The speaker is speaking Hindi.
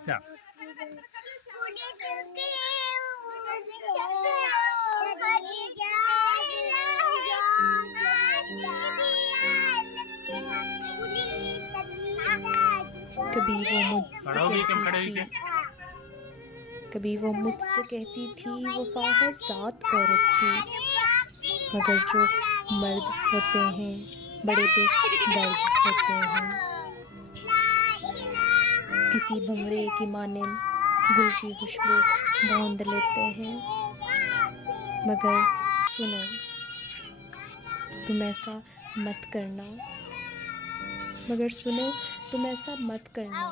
अच्छा कभी वो मुझसे खड़े कहती होके थी, कभी वो मुझसे कहती थी वफा है ज़ात औरत की, मगर जो मर्द होते हैं बड़े बेदर्द होते हैं। किसी भंवरे की मानिंद गुल की खुशबू बौंद लेते हैं, मगर सुनो तुम ऐसा मत करना, मगर सुनो तुम ऐसा मत करना।